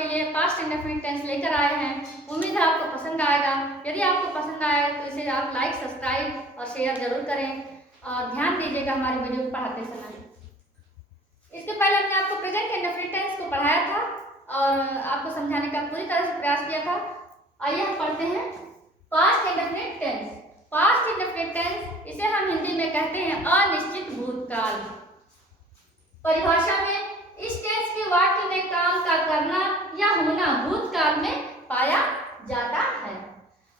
आपके लिए past indefinite tense लेकर आए हैं। उम्मीद है आपको पसंद आएगा। यदि आपको पसंद आया तो इसे आप लाइक, सब्सक्राइब और शेयर जरूर करें और ध्यान दीजिएगा हमारी वीडियो को पढ़ाते समय। इसके पहले हमने आपको प्रेजेंट इंडेफिनिट टेंस को पढ़ाया था और आपको समझाने का पूरी तरह से प्रयास किया था। आइए हम पढ़ते हैं past indefinite tense. Past indefinite tense इसे हम हिंदी में कहते हैं अनिश्चित भूतकाल। परिभाषा में इस टेंस के वाक्य में काम का करना या होना भूतकाल में पाया जाता है।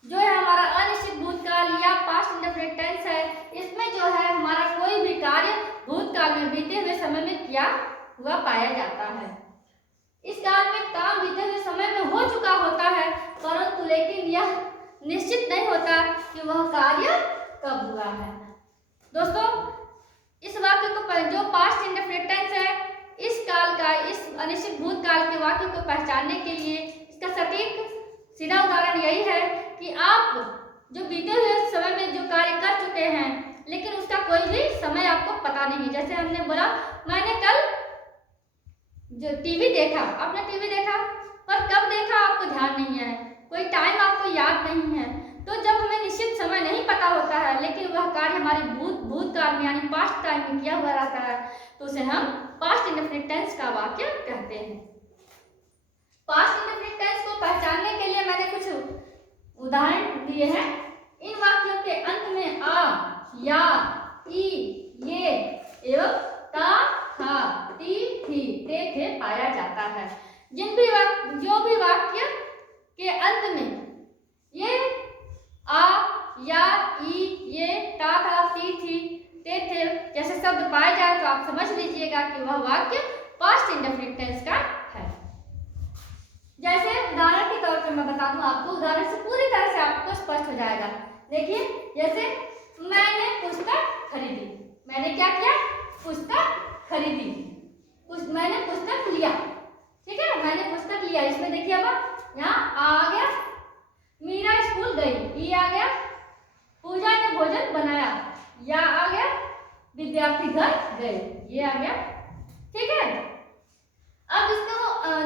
जो है हमारा अनिश्चित भूतकाल या पास्ट इंडेफिनिट टेंस है, इसमें जो है हमारा कोई भी कार्य भूतकाल में बीते हुए समय में किया हुआ पाया जाता है। इस काल में काम बीते हुए समय में हो चुका होता है, परंतु लेकिन यह निश्चित नहीं होता कि वह कार्य कब हुआ है। दोस्तों, इस वाक्य को जो पास्ट इंडेफिनिट टेंस है, इस काल का, इस अनिश्चित भूतकाल के वाक्य को पहचानने के लिए इसका सटीक सीधा उदाहरण यही है कि आप जो बीते हुए समय में जो कार्य कर चुके हैं लेकिन उसका कोई भी समय आपको पता नहीं। जैसे हमने बोला मैंने कल जो टीवी देखा, आपने टीवी देखा पर कब देखा आपको ध्यान नहीं है, कोई टाइम आपको याद नहीं है। तो जब हमें निश्चित समय नहीं पता होता है लेकिन वह कार्य हमारे भूतकाल में यानी पास्ट टाइम में किया हुआ रहता है, तो उसे हम पास्ट इंडेफिनिट टेंस का वाक्य कहते हैं। पास्ट इंडेफिनिट टेंस को पहचानने के लिए मैंने कुछ उदाहरण दिए हैं। इन वाक्यों के अंत में आ, या, ई, ये एवं ता, था, ती, थी, ते, थे पाया जाता है। जो भी वाक्य के अंत में ये आ, या, ई, ये, ता, था, ती, थी, ते, थे जैसे शब्द पाए जाए तो आप समझ लीजिएगा कि वह वाक्य पास्ट इंडेफिनिट टेंस का है। जैसे उदाहरण के तौर पर मैं बता दूं आपको, उदाहरण से पूरी तरह से आपको स्पष्ट हो जाएगा। देखिए, जैसे मैंने पुस्तक खरीदी। मैंने क्या किया? पुस्तक खरीदी। मैंने पुस्तक लिया। ठीक है, मैंने पुस्तक लिया। इसमें देखिए अब यहाँ आ गया, मीरा स्कूल गई, ई आ गया, पूजा ने भोजन बनाया, या आ गया, विद्यार्थी घर गए, ये आ गया। ठीक है, अब इसको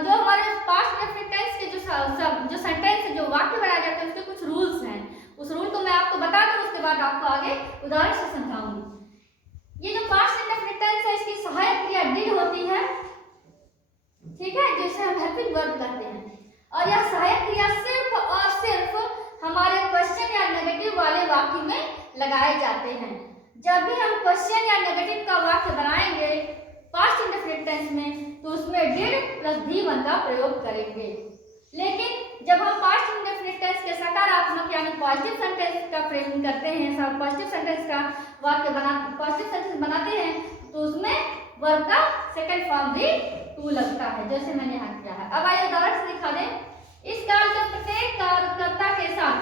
जो हमारे पास्ट इंडेफिनिट टेंस के जो सेंटेंस जो वाक्य बनाए जाते हैं उसके कुछ रूल्स हैं। उस रूल को मैं आपको बता दूं, उसके बाद आपको आगे उदाहरण से समझाऊंगी। ये जो पास्ट इंडेफिनिट टेंस है इसकी सहायक क्रिया डिड होती है। ठीक है, जिसे हम हेल्पिंग वर्ब कहते हैं, और यह सहायक क्रिया सिर्फ और सिर्फ हमारे क्वेश्चन या नेगेटिव वाले वाक्य में लगाए जाते हैं। जब भी हम क्वेश्चन या नेगेटिव का वाक्य बनाएंगे पास्ट इंडेफिनिट टेंस में तो उसमें डिड प्लस V1 का प्रयोग करेंगे। लेकिन जब हम पास्ट इंडेफिनिट टेंस के सकारात्मक यानी पॉजिटिव सेंटेंस का फ्रेमिंग करते हैं, पॉजिटिव सेंटेंस का पॉजिटिव सेंटेंस बनाते हैं, तो उसमें वर्ब का सेकंड फॉर्म भी टू लगता है, जैसे मैंने यहाँ किया है। अब आइए उदाहरण से दिखा दें। इस काल के प्रत्येक कार्यकर्ता के साथ,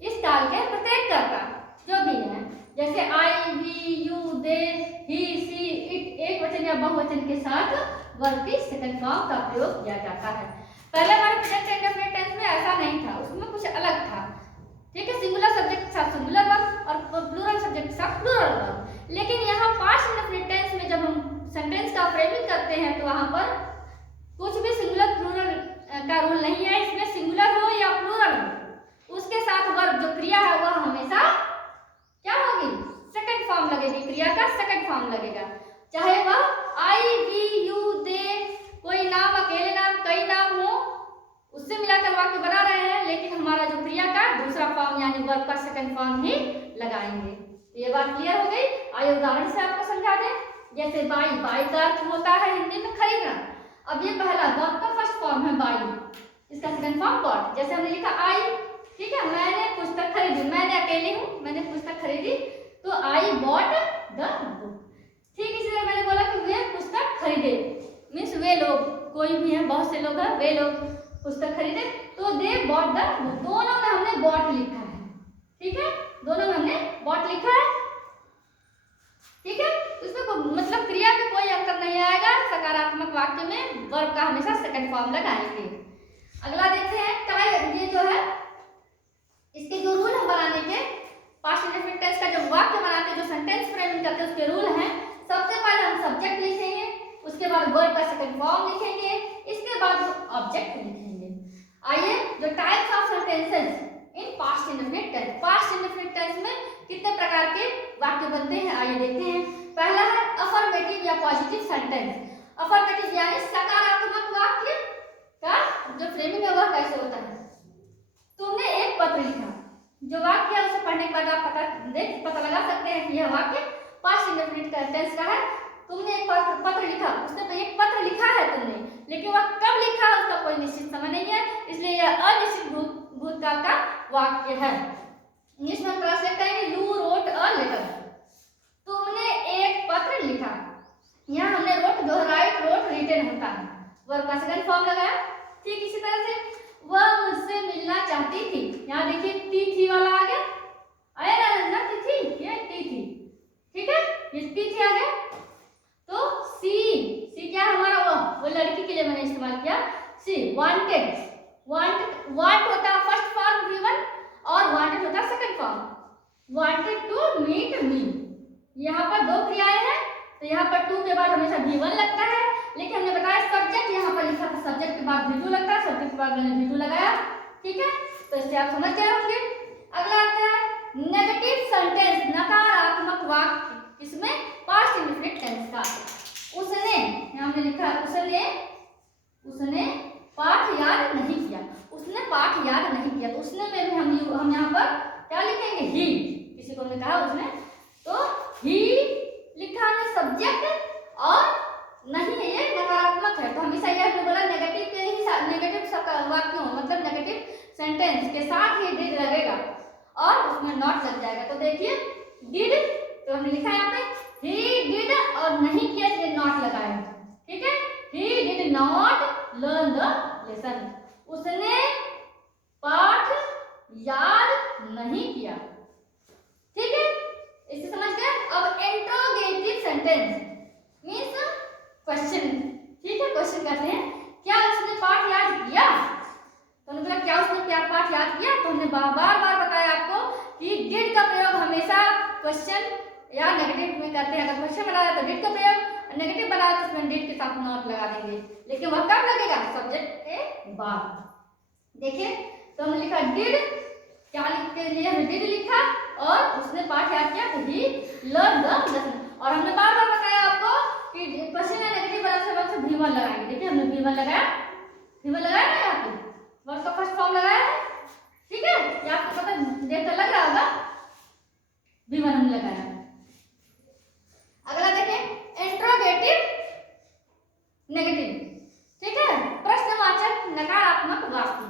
इस काल के प्रत्येक कर्ता जो भी है, जैसे I, we, you, they, he, she, it, एक वचन या बहुवचन के साथ वर्ब की सेकंड फॉर्म का प्रयोग किया जाता है। पहले हमारे प्रेजेंट इंडेफिनिट टेंस में ऐसा नहीं था, उसमें कुछ अलग था। ठीक है, सिंगुलर सब्जेक्ट के साथ सिंगुलर वर्ब और प्लूरल सब्जेक्ट के साथ प्लूरल वर्ब। लेकिन यहाँ पास्ट इंडेफिनिट टेंस में जब हम सेंटेंस का फ्रेमिंग करते हैं तो वहां पर कुछ भी सिंगुलर प्लूरल का रूल नहीं है। इसमें सिंगुलर हो या प्लूरल हो, उसके साथ वर्ब जो क्रिया है वह हमेशा क्या होगी? सेकंड फॉर्म लगेगी, क्रिया का सेकंड फॉर्म लगेगा। चाहे वह आई, वी, यू, दे, कोई नाम, अकेले नाम, कई नाम हो, उससे मिलाकर वाक्य बना रहे हैं, लेकिन हमारा जो क्रिया का दूसरा फॉर्म यानी वर्ब का सेकंड फॉर्म ही लगाएंगे। ये बात क्लियर हो गई। आइए उदाहरण से आपको समझा दें। जैसे बाई, बाई का अर्थ होता है हिंदी में खरीदना। अब ये पहला वर्ब का फर्स्ट फॉर्म है बाई, इसका सेकंड फॉर्म बॉट। जैसे हमने लिखा आई, ठीक है, मैंने पुस्तक खरीदी, मैंने अकेली हूँ, मैंने पुस्तक खरीदी, तो आई बॉट द बुक। ठीक इसी तरह मैंने बोला कि वे पुस्तक खरीदे, मीन्स वे लोग, कोई भी है, बहुत से लोग हैं, वे लोग पुस्तक खरीदे, तो दे बॉट द बुक। दोनों में हमने बॉट लिखा है। ठीक है, दोनों में हमने बॉट लिखा है। ठीक है, उसमें मतलब क्रिया में कोई अंतर नहीं आएगा। सकारात्मक वाक्य में वर्ब का हमेशा सेकंड फॉर्म लगाएंगे। अगला देखते हैं, ये जो है इसके जो रूल हम बनाने के पास्ट इंडेफिनिट टेंस का जो वाक्य बनाते हैं, जो सेंटेंस फ्रेमिंग करते हैं, उसके रूल हैं। सबसे पहले हम सब्जेक्ट लिखेंगे, उसके बाद वर्ब का सेकंड फॉर्म लिखेंगे, इसके बाद ऑब्जेक्ट लिखेंगे। आइए, जो types of sentences in past indefinite tense, past indefinite tense में कितने प्रकार के वाक्य बनते हैं, आइए देखते हैं। पहला है अफर्मेटिव या पॉजिटिव सेंटेंस। अफर्मेटिव यानी सकारात्मक वाक्य का जो फ्रेमिंग है वह कैसे होता है। तुमने एक पत्र लिखा, जो वाक्य है उसे पढ़ने के बाद आप पता लगा सकते हैं कि यह वाक्य पास्ट इंडेफिनिट टेंस का है। तुमने एक पत्र लिखा, उसने एक पत्र लिखा है तुमने, लेकिन वह कब लिखा उसका कोई निश्चित समय नहीं है, इसलिए यह अनिश्चित भूतकाल का वाक्य है। इंग्लिश में ट्रांसलेट करेंगे, यू रोट अ लेटर। तुमने एक पत्र लिखा, यहाँ हमने रोट जो राइट रोट रिटन होता है, वर्ब का सेकंड फॉर्म लगाया। ठीक इसी तरह से वह मुझसे मिलना चाहती थी, यहाँ देखिए ती थी वाला आ गया, आया ना ती थी, ये ती थी, ठीक है, ये ती थी आ गया। तो सी क्या हमारा वो लड़की के लिए मैंने इस्तेमाल किया, सी वांटेड, वांट होता है फर्स्ट फॉर्म गिवन और वांटेड होता है second form. Wanted to meet me, यहाँ पर दो क्रियाएं हैं, तो यहाँ पर टू के बाद हमेशा V1 लगता है, लेकिन हमने बताया सब्जेक्ट यहाँ पर लिखा था, सब्जेक्ट के बाद V2 लगता है, सब्जेक्ट के बाद मैंने V2 लगाया, ठीक है, तो इससे आप समझ गए होंगे। अगला आता है नेगेटिव सेंटेंस, नकारात्मक वाक्य, इसमें पास्ट इंडेफिनिट टेंस का। उसने, यहाँ हमने लिखा उसने पाठ याद नहीं किया, उसने पाठ याद नहीं किया, तो उसने में भी हम यहाँ पर क्या लिखेंगे, ही। किसी को हमने कहा उसने, तो ही लिखा हमने सब्जेक्ट और नहीं है, ये नकारात्मक है, तो हमेशा यह हमने बोला नेगेटिव के ही साथ, नेगेटिव वाक्यों मतलब नेगेटिव सेंटेंस के साथ ही डिड लगेगा और उसमें नॉट लग जाएगा। तो देखिए डिड, तो हमने लिखा यहाँ पे ही डिड और नहीं किया इसलिए नॉट लगाया, ठीक है, he did not learn the lesson, उसने पाठ याद नहीं किया, ठीक है, इसे समझ गए। अब इंट्रोगेटिव सेंटेंस मींस क्वेश्चन, ठीक है, क्वेश्चन करते हैं, क्या उसने पाठ याद किया, तो हमने बोला क्या उसने पाठ याद किया, तो हमने बार बार बताया आपको कि डिड का प्रयोग हमेशा क्वेश्चन या नेगेटिव में करते हैं। अगर क्वेश्चन बनाया तो डिड का प्रयोग, नेगेटिव बनाया तो उसमें डिड के साथ नॉट लगा देंगे, लेकिन वह कब लगेगा, सब्जेक्ट के बाद। देखिए, तो हमने लिखा डिड, क्या लिखते लिए हमने डिड लिखा और उसने पाठ याद किया, तो ही लर्न द लेसन। और हमने बार बार बताया आपको कि क्वेश्चन या नेगेटिव बना से वक्त V1 लगाएंगे। देखिए हमने V1 लगाया ना यहाँ पे, वर्ब का फर्स्ट फॉर्म लगाया है, ठीक है, ये आपको पता देख कर लग रहा होगा, V1 हमने लगाया। अगला देखें इंट्रोगेटिव नेगेटिव, ठीक है, प्रश्नवाचक नकारात्मक वाक्य।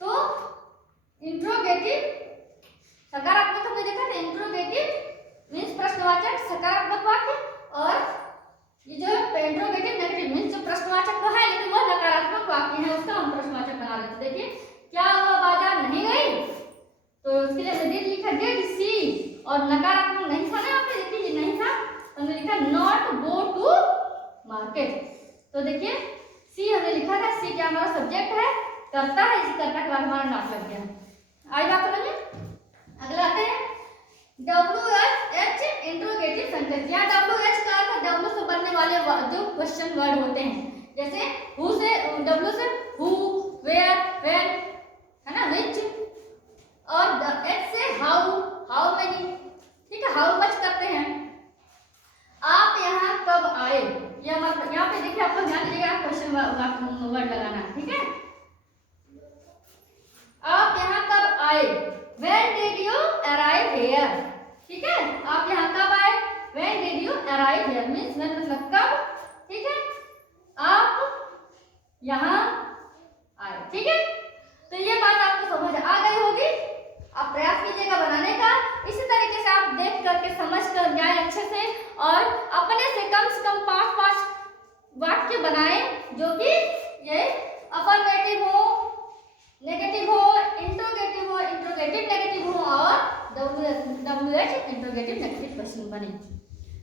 तो इंट्रोगेटिव सकारात्मक हमने देखा था, इंट्रोगेटिव मीन्स प्रश्नवाचक सकारात्मक वाक्य, और ये जो इंट्रोगेटिव नेगेटिव मीन्स जो प्रश्नवाचक तो है लेकिन वह नकारात्मक वाक्य है, उसका हम प्रश्नवाचक बना रहे थे। देखिए क्या वह बाजार नहीं गई, तो उसके लिए हमने डिड लिखा, डिड सी, और नकारात्मक नहीं था ना यहाँ पे, देखिए ये नहीं था, तो हमने लिखा नॉट गो टू मार्केट। तो देखिए सी हमने लिखा था, सी क्या हमारा सब्जेक्ट है, करता है, इस करता के बाद हमारा नॉट लग गया। आई बात समझिए। अगला आते हैं WH इंट्रोगेटिव सेंटेंस। यहाँ WH का अर्थ W से बनने वाले जो क्वेश्चन वर्ड होते हैं, जैसे हु से, W से हु, वेयर, व्हेन, है ना, व्हिच, और H से हाउ मेनी, ठीक है, हाउ मच करते हैं। आप यहाँ कब आए, यह मतलब यहाँ पे देखिए आपको ध्यान दीजिएगा क्वेश्चन वर्ड लगाना, ठीक है। आप यहाँ कब आए, When did you arrive here, ठीक है, आप यहाँ कब आए, When did you arrive here means when मतलब कब, ठीक है, आप यहाँ आए, ठीक है। तो ये बात आपको समझ आ गई होगी, आप प्रयास कीजिएगा बनाने का। इसी तरीके से आप देख करके समझ कर जाए अच्छे से, और अपने से कम 5 वाक्य बनाएं जो कि ये अफर्मेटिव हो, नेगेटिव हो, इंट्रोगेटिव हो, इंट्रोगेटिव नेगेटिव हो, और WH इंट्रोगेटिव नेगेटिव क्वेश्चन बने।